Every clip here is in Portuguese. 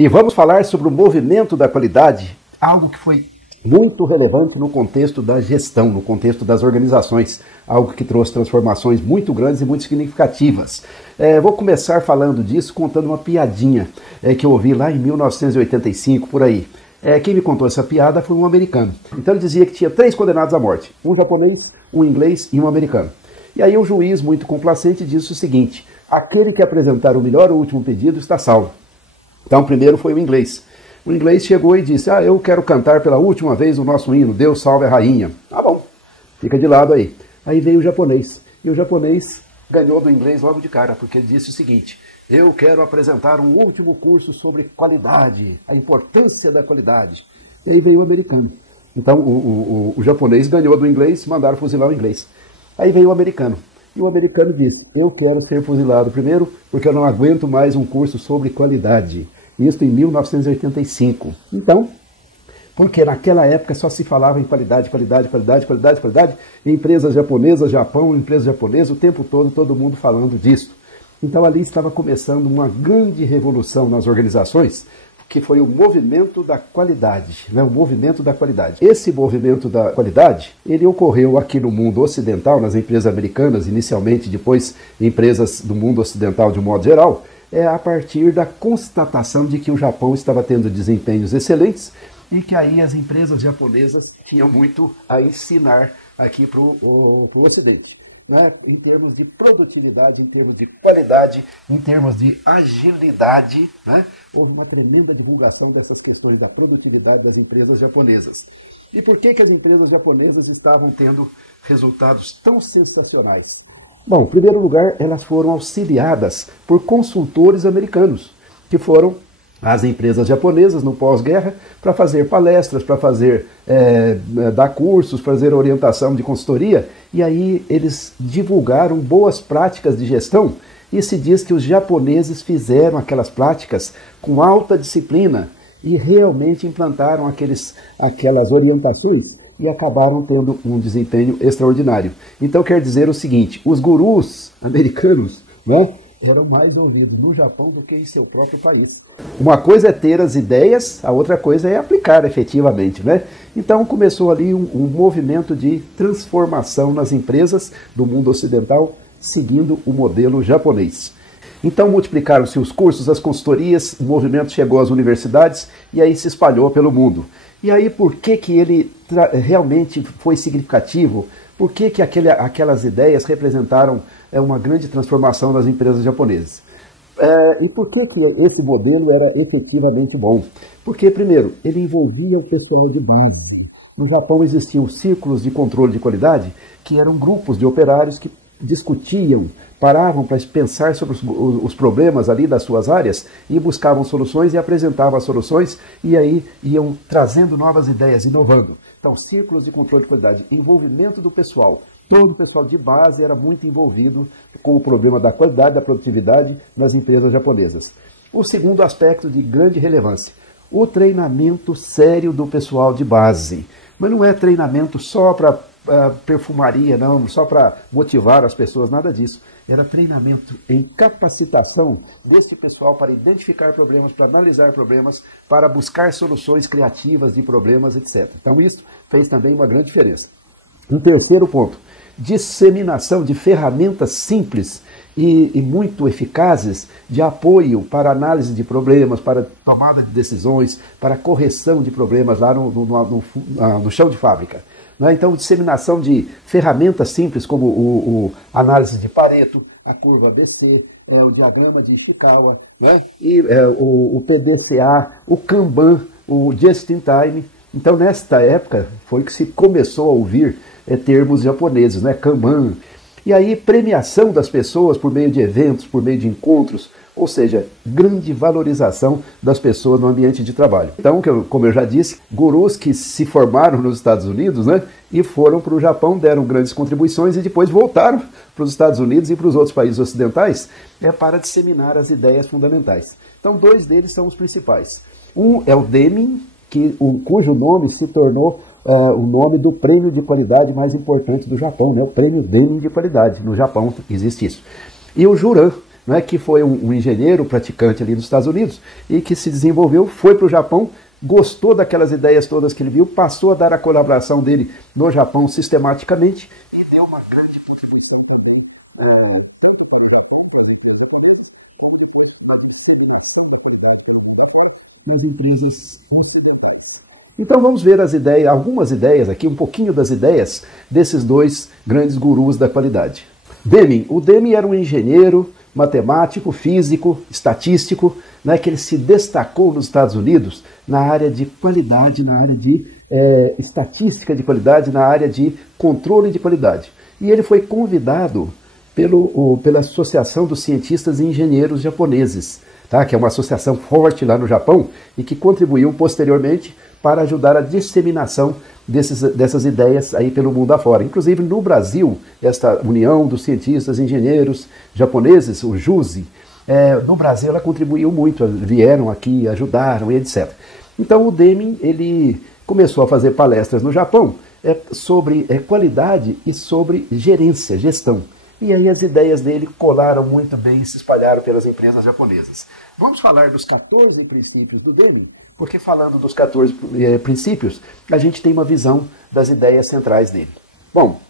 E vamos falar sobre o movimento da qualidade, algo que foi muito relevante no contexto da gestão, no contexto das organizações, algo que trouxe transformações muito grandes e muito significativas. Vou começar falando disso contando uma piadinha que eu ouvi lá em 1985, por aí. Quem me contou essa piada foi um americano. Então ele dizia que tinha 3 condenados à morte, um japonês, um inglês e um americano. E aí o juiz, muito complacente, disse o seguinte: aquele que apresentar o melhor ou último pedido está salvo. Então o primeiro foi o inglês. O inglês chegou e disse: eu quero cantar pela última vez o nosso hino, Deus salve a rainha. Ah, bom, fica de lado aí. Aí veio o japonês, e o japonês ganhou do inglês logo de cara, porque ele disse o seguinte: eu quero apresentar um último curso sobre qualidade, a importância da qualidade. E aí veio o americano. Então o japonês ganhou do inglês, mandaram fuzilar o inglês. Aí veio o americano. E o americano disse: eu quero ser fuzilado primeiro, porque eu não aguento mais um curso sobre qualidade. Isso em 1985. Então, porque naquela época só se falava em qualidade, qualidade, qualidade, qualidade, qualidade, em empresas japonesas, Japão, empresas japonesas, o tempo todo mundo falando disso. Então ali estava começando uma grande revolução nas organizações, que foi o movimento da qualidade, né? O movimento da qualidade. Esse movimento da qualidade, ele ocorreu aqui no mundo ocidental, nas empresas americanas, inicialmente, depois empresas do mundo ocidental de um modo geral, a partir da constatação de que o Japão estava tendo desempenhos excelentes e que aí as empresas japonesas tinham muito a ensinar aqui para o Ocidente, né? Em termos de produtividade, em termos de qualidade, em termos de agilidade, né? Houve uma tremenda divulgação dessas questões da produtividade das empresas japonesas. E por que as empresas japonesas estavam tendo resultados tão sensacionais? Bom, em primeiro lugar, elas foram auxiliadas por consultores americanos, que foram as empresas japonesas no pós-guerra para fazer palestras, para dar cursos, fazer orientação de consultoria, e aí eles divulgaram boas práticas de gestão, e se diz que os japoneses fizeram aquelas práticas com alta disciplina e realmente implantaram aquelas orientações e acabaram tendo um desempenho extraordinário. Então quer dizer o seguinte: os gurus americanos, né, eram mais ouvidos no Japão do que em seu próprio país. Uma coisa é ter as ideias, a outra coisa é aplicar efetivamente, né? Então começou ali um movimento de transformação nas empresas do mundo ocidental, seguindo o modelo japonês. Então multiplicaram-se os cursos, as consultorias, o movimento chegou às universidades e aí se espalhou pelo mundo. E aí por que ele realmente foi significativo? Por que aquelas ideias representaram uma grande transformação nas empresas japonesas? E por que esse modelo era efetivamente bom? Porque, primeiro, ele envolvia o pessoal de base. No Japão existiam círculos de controle de qualidade, que eram grupos de operários que discutiam, paravam para pensar sobre os problemas ali das suas áreas e buscavam soluções e apresentavam as soluções e aí iam trazendo novas ideias, inovando. Então, círculos de controle de qualidade, envolvimento do pessoal. Todo o pessoal de base era muito envolvido com o problema da qualidade, da produtividade nas empresas japonesas. O segundo aspecto de grande relevância, o treinamento sério do pessoal de base. Mas não é treinamento só para perfumaria, não, só para motivar as pessoas, nada disso. Era treinamento em capacitação deste pessoal para identificar problemas, para analisar problemas, para buscar soluções criativas de problemas, etc. Então isso fez também uma grande diferença. Um terceiro ponto, disseminação de ferramentas simples e muito eficazes de apoio para análise de problemas, para tomada de decisões, para correção de problemas lá no chão de fábrica. Então, disseminação de ferramentas simples como análise de Pareto, a curva ABC, o diagrama de Ishikawa, e o PDCA, o Kanban, o Just in Time. Então, nesta época, foi que se começou a ouvir termos japoneses, Kanban. E aí, premiação das pessoas por meio de eventos, por meio de encontros, ou seja, grande valorização das pessoas no ambiente de trabalho. Então, como eu já disse, gurus que se formaram nos Estados Unidos, e foram para o Japão, deram grandes contribuições e depois voltaram para os Estados Unidos e para os outros países ocidentais para disseminar as ideias fundamentais. Então, 2 deles são os principais. Um é o Deming, cujo nome se tornou o nome do prêmio de qualidade mais importante do Japão, o prêmio Deming de qualidade. No Japão existe isso. E o Juran, né, que foi um engenheiro praticante ali nos Estados Unidos e que se desenvolveu, foi para o Japão, gostou daquelas ideias todas que ele viu, passou a dar a colaboração dele no Japão sistematicamente e deu uma grande contribuição também, tanto para o Japão, para as empresas japonesas, como depois na disseminação da qualidade pelo mundo afora, nas empresas ocidentais. Então vamos ver as ideias, algumas ideias aqui, um pouquinho das ideias desses dois grandes gurus da qualidade. Deming. O Deming era um engenheiro, matemático, físico, estatístico, né, que ele se destacou nos Estados Unidos na área de qualidade, na área de estatística de qualidade, na área de controle de qualidade. E ele foi convidado pela Associação dos Cientistas e Engenheiros Japoneses, tá, que é uma associação forte lá no Japão e que contribuiu posteriormente para ajudar a disseminação dessas ideias aí pelo mundo afora. Inclusive no Brasil, esta União dos Cientistas e Engenheiros Japoneses, o JUSE, no Brasil ela contribuiu muito, vieram aqui, ajudaram e etc. Então o Deming, ele começou a fazer palestras no Japão sobre qualidade e sobre gerência, gestão. E aí as ideias dele colaram muito bem e se espalharam pelas empresas japonesas. Vamos falar dos 14 princípios do Deming, porque falando dos 14 princípios, a gente tem uma visão das ideias centrais dele. Bom,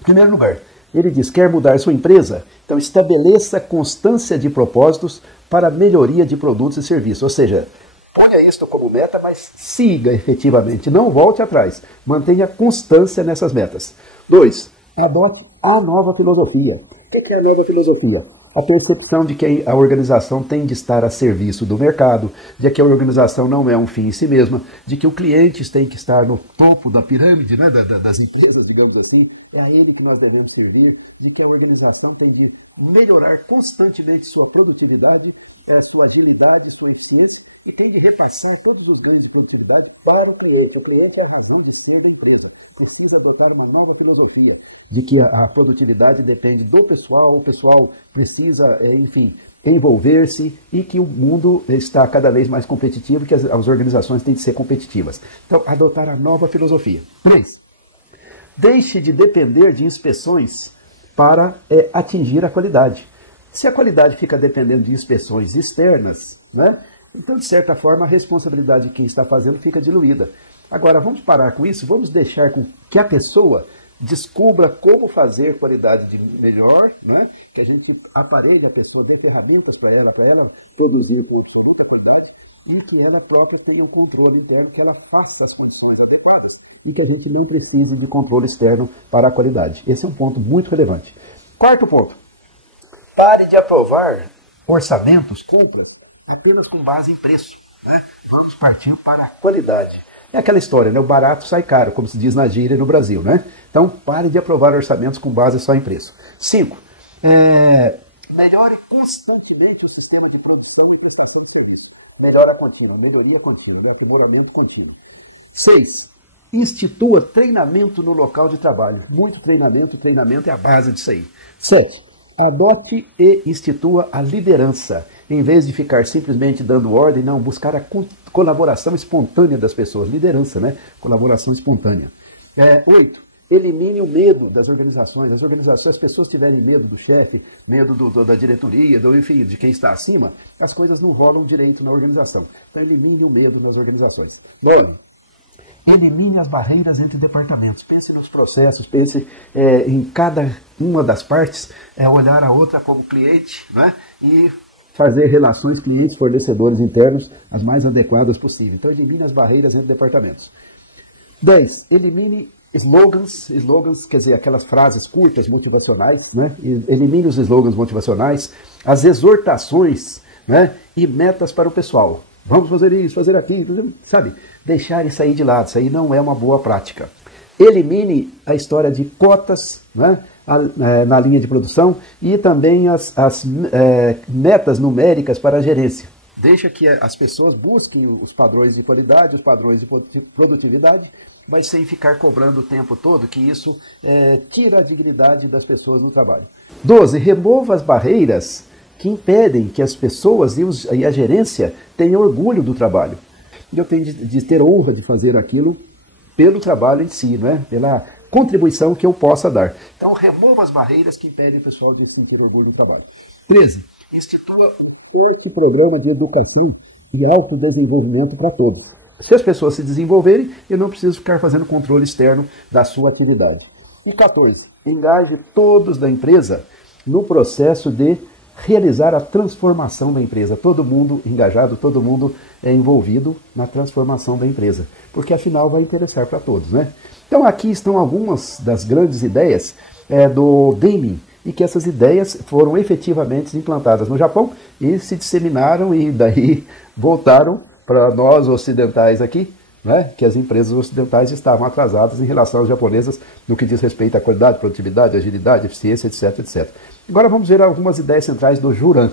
em primeiro lugar, ele diz, quer mudar sua empresa? Então estabeleça constância de propósitos para melhoria de produtos e serviços. Ou seja, ponha isto como meta, mas siga efetivamente, não volte atrás. Mantenha constância nessas metas. 2. Adote a nova filosofia. O que é a nova filosofia? A percepção de que a organização tem de estar a serviço do mercado, de que a organização não é um fim em si mesma, de que o cliente tem que estar no topo da pirâmide, né, das empresas, digamos assim, é a ele que nós devemos servir, de que a organização tem de melhorar constantemente sua produtividade, sua agilidade, sua eficiência e tem de repassar todos os ganhos de produtividade para o cliente. O cliente é a razão de ser da empresa. Precisa adotar uma nova filosofia de que a produtividade depende do pessoal, o pessoal precisa, enfim, envolver-se e que o mundo está cada vez mais competitivo, que as organizações têm de ser competitivas. Então, adotar a nova filosofia. 3. Deixe de depender de inspeções para atingir a qualidade. Se a qualidade fica dependendo de inspeções externas, né, então, de certa forma, a responsabilidade de quem está fazendo fica diluída. Agora, vamos parar com isso, vamos deixar com que a pessoa descubra como fazer qualidade de melhor, né, que a gente aparelhe a pessoa, dê ferramentas para ela produzir com absoluta qualidade e que ela própria tenha um controle interno, que ela faça as condições adequadas e que a gente não precise de controle externo para a qualidade. Esse é um ponto muito relevante. 4º ponto. Pare de aprovar orçamentos, compras, apenas com base em preço, né? Vamos partir para a qualidade. É aquela história, né? O barato sai caro, como se diz na gíria no Brasil, né? Então, pare de aprovar orçamentos com base só em preço. 5. Melhore constantemente o sistema de produção e prestação de serviço. Melhoria contínua, né? Aprimoramento contínuo. 6. Institua treinamento no local de trabalho. Muito treinamento é a base disso aí. 7. Adote e institua a liderança. Em vez de ficar simplesmente dando ordem, não, buscar a colaboração espontânea das pessoas. Liderança, né? Colaboração espontânea. 8. Elimine o medo das organizações. As pessoas tiverem medo do chefe, medo da diretoria, enfim, de quem está acima, as coisas não rolam direito na organização. Então elimine o medo nas organizações. 9. Elimine as barreiras entre departamentos. Pense nos processos, pense em cada uma das partes, olhar a outra como cliente, né? E fazer relações clientes-fornecedores internos as mais adequadas possível. Então elimine as barreiras entre departamentos. 10. Elimine slogans, quer dizer, aquelas frases curtas, motivacionais, né? Elimine os slogans motivacionais, as exortações, né? E metas para o pessoal. Vamos fazer isso, fazer aquilo, sabe? Deixar isso aí de lado, isso aí não é uma boa prática. Elimine a história de cotas, né, na linha de produção e também as metas numéricas para a gerência. Deixa que as pessoas busquem os padrões de qualidade, os padrões de produtividade, mas sem ficar cobrando o tempo todo, que isso tira a dignidade das pessoas no trabalho. 12. Remova as barreiras que impedem que as pessoas e a gerência tenham orgulho do trabalho. E eu tenho de ter honra de fazer aquilo pelo trabalho em si, né? Pela contribuição que eu possa dar. Então, remova as barreiras que impedem o pessoal de sentir orgulho no trabalho. 13. institua um forte programa de educação e autodesenvolvimento para todos. Se as pessoas se desenvolverem, eu não preciso ficar fazendo controle externo da sua atividade. E 14, engaje todos da empresa no processo de realizar a transformação da empresa. Todo mundo engajado, todo mundo é envolvido na transformação da empresa, porque afinal vai interessar para todos, né? Então aqui estão algumas das grandes ideias do Deming, e que essas ideias foram efetivamente implantadas no Japão e se disseminaram e daí voltaram para nós ocidentais aqui, né, que as empresas ocidentais estavam atrasadas em relação às japonesas no que diz respeito à qualidade, produtividade, agilidade, eficiência, etc, etc. Agora vamos ver algumas ideias centrais do Juran.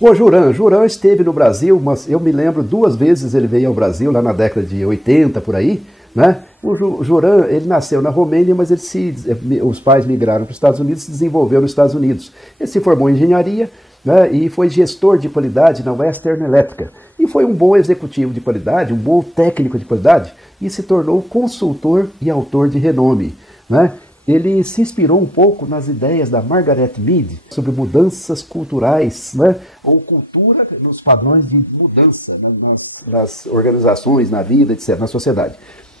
O Juran esteve no Brasil, mas eu me lembro 2 vezes ele veio ao Brasil, lá na década de 80, por aí, né? O Juran, ele nasceu na Romênia, mas os pais migraram para os Estados Unidos e se desenvolveu nos Estados Unidos. Ele se formou em engenharia, né, e foi gestor de qualidade na Western Electric. E foi um bom executivo de qualidade, um bom técnico de qualidade, e se tornou consultor e autor de renome, né? Ele se inspirou um pouco nas ideias da Margaret Mead sobre mudanças culturais, né? Ou cultura nos padrões de mudança nas organizações, na vida, etc., na sociedade.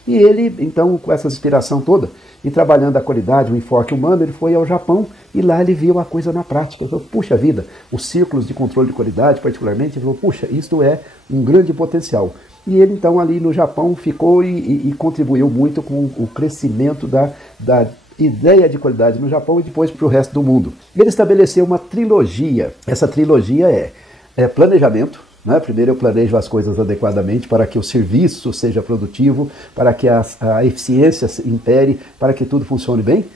E ele, então, com essa inspiração toda, e trabalhando a qualidade, o enfoque humano, ele foi ao Japão e lá ele viu a coisa na prática. Ele falou, puxa vida, os círculos de controle de qualidade, particularmente, ele falou, puxa, isto é um grande potencial. E ele, então, ali no Japão ficou e contribuiu muito com o crescimento da ideia de qualidade no Japão e depois para o resto do mundo. Ele estabeleceu uma trilogia. Essa trilogia é planejamento. Né? Primeiro eu planejo as coisas adequadamente para que o serviço seja produtivo, para que a eficiência impere, para que tudo funcione bem.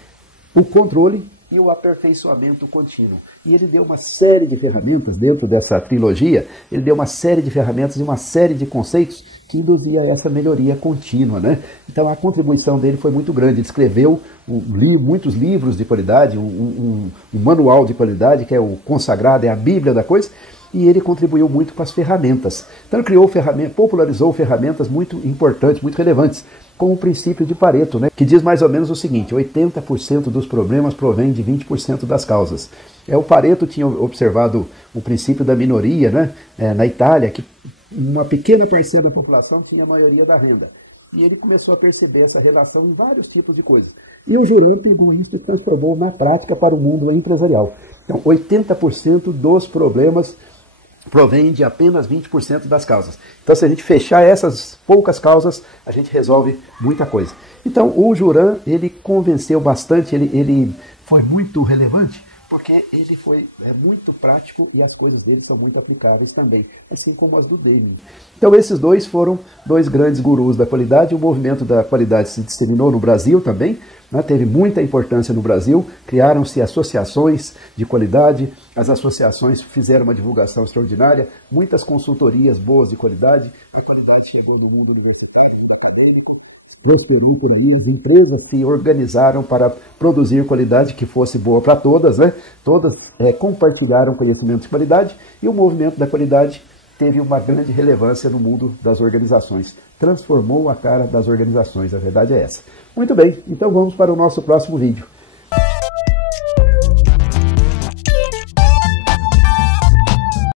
O controle e o aperfeiçoamento contínuo. E ele deu uma série de ferramentas dentro dessa trilogia, ele deu uma série de ferramentas e uma série de conceitos que induzia essa melhoria contínua, né? Então a contribuição dele foi muito grande. Ele escreveu muitos livros de qualidade, um manual de qualidade, que é o consagrado, é a Bíblia da coisa, e ele contribuiu muito com as ferramentas. Então ele popularizou ferramentas muito importantes, muito relevantes, como o princípio de Pareto, né, que diz mais ou menos o seguinte: 80% dos problemas provém de 20% das causas. O Pareto tinha observado o princípio da minoria, né, na Itália, que uma pequena parcela da população tinha a maioria da renda. E ele começou a perceber essa relação em vários tipos de coisas. E o Juran pegou isso e transformou na prática para o mundo empresarial. Então, 80% dos problemas provém de apenas 20% das causas. Então, se a gente fechar essas poucas causas, a gente resolve muita coisa. Então, o Juran, ele convenceu bastante, ele foi muito relevante, porque ele foi muito prático e as coisas dele são muito aplicáveis também, assim como as do Deming. Então, esses dois foram 2 grandes gurus da qualidade. O movimento da qualidade se disseminou no Brasil também, né? Teve muita importância no Brasil, criaram-se associações de qualidade, as associações fizeram uma divulgação extraordinária, muitas consultorias boas de qualidade, a qualidade chegou no mundo universitário, no mundo acadêmico, prosperou por aí, as empresas se organizaram para produzir qualidade que fosse boa para todas, né? Todas compartilharam conhecimento de qualidade e o movimento da qualidade teve uma grande relevância no mundo das organizações. Transformou a cara das organizações, a verdade é essa. Muito bem, então vamos para o nosso próximo vídeo.